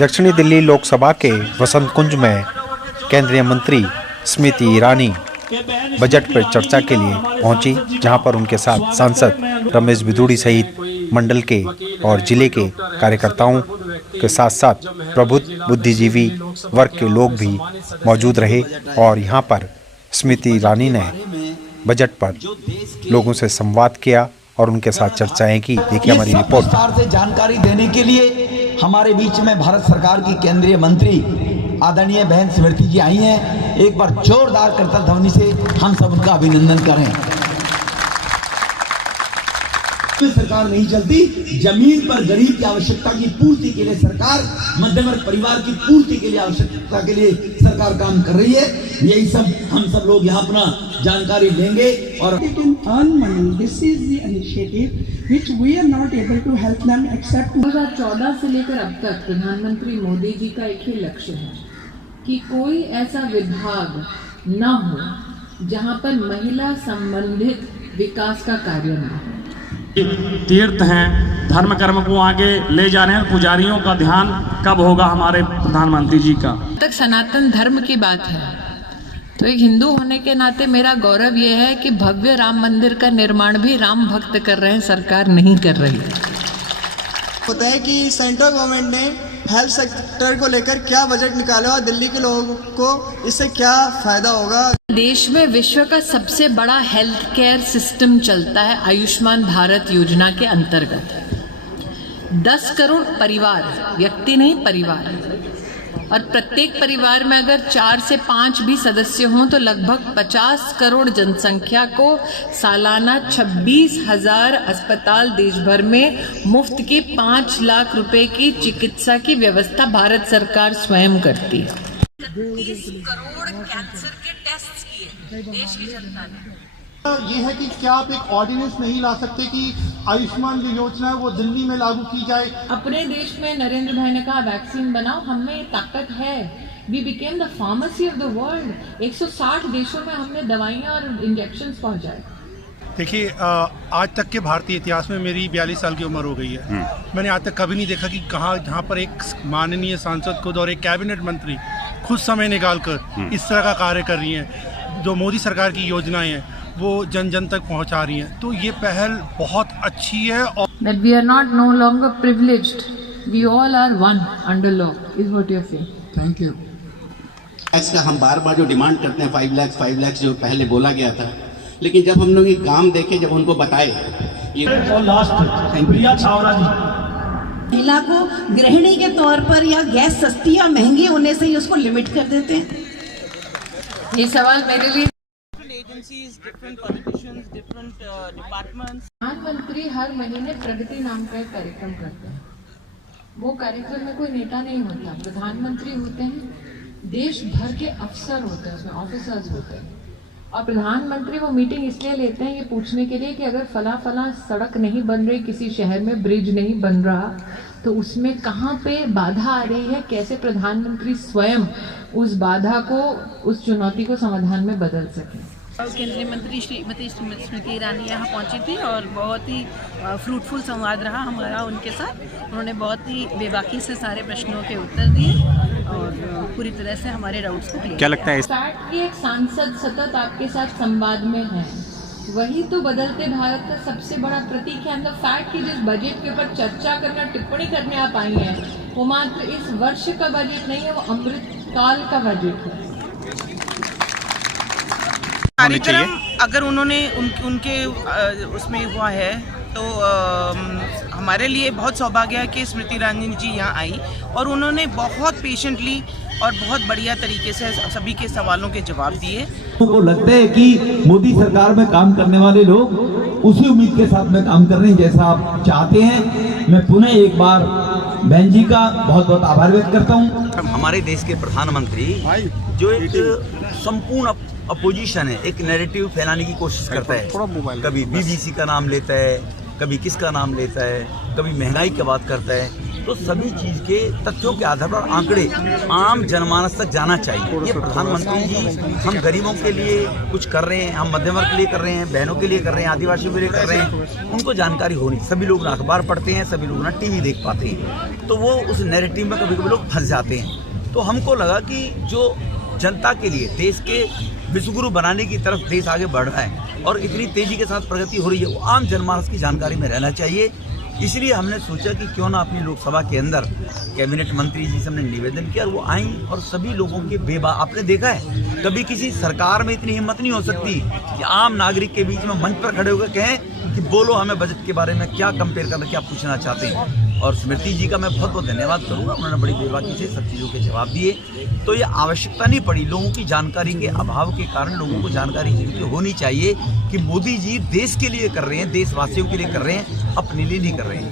दक्षिणी दिल्ली लोकसभा के वसंत कुंज में केंद्रीय मंत्री स्मृति ईरानी बजट पर चर्चा के लिए पहुंची, जहां पर उनके साथ सांसद रमेश बिधूड़ी सहित मंडल के और जिले के कार्यकर्ताओं के साथ साथ प्रबुद्ध बुद्धिजीवी वर्ग के लोग भी मौजूद रहे। और यहां पर स्मृति ईरानी ने बजट पर लोगों से संवाद किया और उनके साथ चर्चाएं की। देखिए हमारी रिपोर्ट। विस्तार से जानकारी देने के लिए हमारे बीच में भारत सरकार की केंद्रीय मंत्री आदरणीय बहन स्मृति जी आई हैं। एक बार जोरदार करताल ध्वनि से हम सब उनका अभिनंदन करें। सरकार नहीं चलती, जमीन पर गरीब की आवश्यकता की पूर्ति के लिए सरकार, मध्यम वर्ग परिवार की पूर्ति के लिए आवश्यकता के लिए सरकार काम कर रही है। यही सब हम सब लोग यहाँ अपना जानकारी लेंगे और earn money. This is the initiative which we are not able to help them except 2014 से लेकर अब तक प्रधानमंत्री मोदी जी का एक ही लक्ष्य है कि कोई ऐसा विभाग न हो जहां पर महिला संबंधित विकास का कार्य न हो। तीर्थ हैं, धर्म कर्म को आगे ले जा रहे हैं। पुजारियों का ध्यान कब होगा हमारे प्रधानमंत्री जी का? तक सनातन धर्म की बात है तो एक हिंदू होने के नाते मेरा गौरव ये है कि भव्य राम मंदिर का निर्माण भी राम भक्त कर रहे हैं, सरकार नहीं कर रही है। होता है कि सेंट्रल गवर्नमेंट ने हेल्थ सेक्टर को लेकर क्या बजट निकाला और दिल्ली के लोगों को इससे क्या फायदा होगा। देश में विश्व का सबसे बड़ा हेल्थ केयर सिस्टम चलता है आयुष्मान भारत योजना के अंतर्गत। 10 करोड़ परिवार, व्यक्ति नहीं परिवार, और प्रत्येक परिवार में अगर 4 से 5 भी सदस्य हों तो लगभग 50 करोड़ जनसंख्या को सालाना 26,000 अस्पताल देश भर में मुफ्त की 5 लाख रुपए की चिकित्सा की व्यवस्था भारत सरकार स्वयं करती है। 30 करोड़ कैंसर के टेस्ट किए देश की जनता ने। ये है कि क्या आप एक ऑर्डिनेंस नहीं ला सकते कि आयुष्मान जो योजना है वो दिल्ली में लागू की जाए? अपने देश में नरेंद्र भाई ने कहा वैक्सीन बनाओ, हमें ये ताकत है। We became the pharmacy of the world. 160 देशों में हमने दवाइयाँ और इंजेक्शंस पहुंचाए। देखिए, आज तक के भारतीय इतिहास में मेरी 42 साल की उम्र हो गई है। मैंने आज तक कभी नहीं देखा कि जहाँ पर एक माननीय सांसद खुद और एक कैबिनेट मंत्री खुद समय निकालकर इस तरह का कार्य कर रही हैं। जो मोदी सरकार की योजनाएं हैं वो जन जन तक पहुंचा रही हैं, तो ये पहल बहुत अच्छी है। और That we are not no longer privileged, we all are one under law is what you are saying. Thank you. इसका हम बार बार जो डिमांड करते हैं 5 लाख जो पहले बोला गया था, लेकिन जब हम लोग ये काम देखे, जब उनको बताए ये प्रिया छावरा जी महिला को गृहिणी के तौर पर या गैस सस्ती या महंगी होने से ही उसको लिमिट कर देते हैं। ये सवाल मेरे लिए प्रधानमंत्री हर महीने प्रगति नाम का एक कार्यक्रम करते हैं। वो कार्यक्रम में कोई नेता नहीं होता, प्रधानमंत्री होते हैं, देश भर के अफसर होते हैं, उसमें ऑफिसर्स होते हैं। और प्रधानमंत्री वो मीटिंग इसलिए लेते हैं ये पूछने के लिए कि अगर फला सड़क नहीं बन रही, किसी शहर में ब्रिज नहीं बन रहा, तो उसमें कहाँ पे बाधा आ रही है, कैसे प्रधानमंत्री स्वयं उस बाधा को, उस चुनौती को समाधान में बदल सके। केंद्रीय मंत्री श्रीमती स्मृति ईरानी यहाँ पहुँची थी और बहुत ही फ्रूटफुल संवाद रहा हमारा उनके साथ। उन्होंने बहुत ही बेबाकी से सारे प्रश्नों के उत्तर दिए और पूरी तरह से हमारे डाउट्स को क्लियर। क्या लगता है फैक्ट की एक सांसद सतत आपके साथ संवाद में है, वही तो बदलते भारत का सबसे बड़ा प्रतीक है। अंदर फैक्ट की जिस बजट के ऊपर चर्चा करना, टिप्पणी करने आप आई हैं, वो मात्र इस वर्ष का बजट नहीं है, वो अमृत काल का बजट है। कार्यक्रम अगर उन्होंने उनके उसमें हुआ है तो हमारे लिए बहुत सौभाग्य है कि स्मृति ईरानी जी यहाँ आई और उन्होंने बहुत पेशेंटली और बहुत बढ़िया तरीके से सभी के सवालों के जवाब दिए। को लगता है कि मोदी सरकार में काम करने वाले लोग उसी उम्मीद के साथ में काम कर रहे हैं जैसा आप चाहते हैं। मैं पुनः एक बार बहन जी का बहुत बहुत आभार व्यक्त करता हूँ। हमारे देश के प्रधानमंत्री जो एक संपूर्ण अपोजिशन है, एक नैरेटिव फैलाने की कोशिश करता है। कभी बीबीसी का नाम लेता है, कभी किसका नाम लेता है, कभी महंगाई की बात करता है। तो सभी चीज के तथ्यों के आधार पर आंकड़े आम जनमानस तक जाना चाहिए। ये प्रधानमंत्री जी हम गरीबों के लिए कुछ कर रहे हैं, हम मध्यम वर्ग के लिए कर रहे हैं, बहनों के लिए कर रहे हैं, आदिवासियों के लिए कर रहे हैं, उनको जानकारी होनी। सभी लोग ना अखबार पढ़ते हैं, सभी लोग ना टीवी देख पाते हैं, तो वो उस नैरेटिव में कभी कभी लोग फंस जाते हैं। तो हमको लगा कि जो जनता के लिए देश के विश्वगुरु बनाने की तरफ देश आगे बढ़ रहा है और इतनी तेजी के साथ प्रगति हो रही है, वो आम जनमानस की जानकारी में रहना चाहिए। इसलिए हमने सोचा कि क्यों ना अपनी लोकसभा के अंदर कैबिनेट मंत्री जी से हमने निवेदन किया और वो आई और सभी लोगों के आपने देखा है कभी किसी सरकार में इतनी हिम्मत नहीं हो सकती कि आम नागरिक के बीच में मंच पर खड़े होकर कहें कि बोलो हमें बजट के बारे में क्या कंपेयर करना, क्या पूछना चाहते हैं। और स्मृति जी का मैं बहुत बहुत धन्यवाद करूँगा, उन्होंने बड़ी बेबाकी से सब चीज़ों के जवाब दिए। तो ये आवश्यकता नहीं पड़ी, लोगों की जानकारी के अभाव के कारण लोगों को जानकारी होनी चाहिए कि मोदी जी देश के लिए कर रहे हैं, देशवासियों के लिए कर रहे हैं, अपने लिए नहीं कर रहे हैं।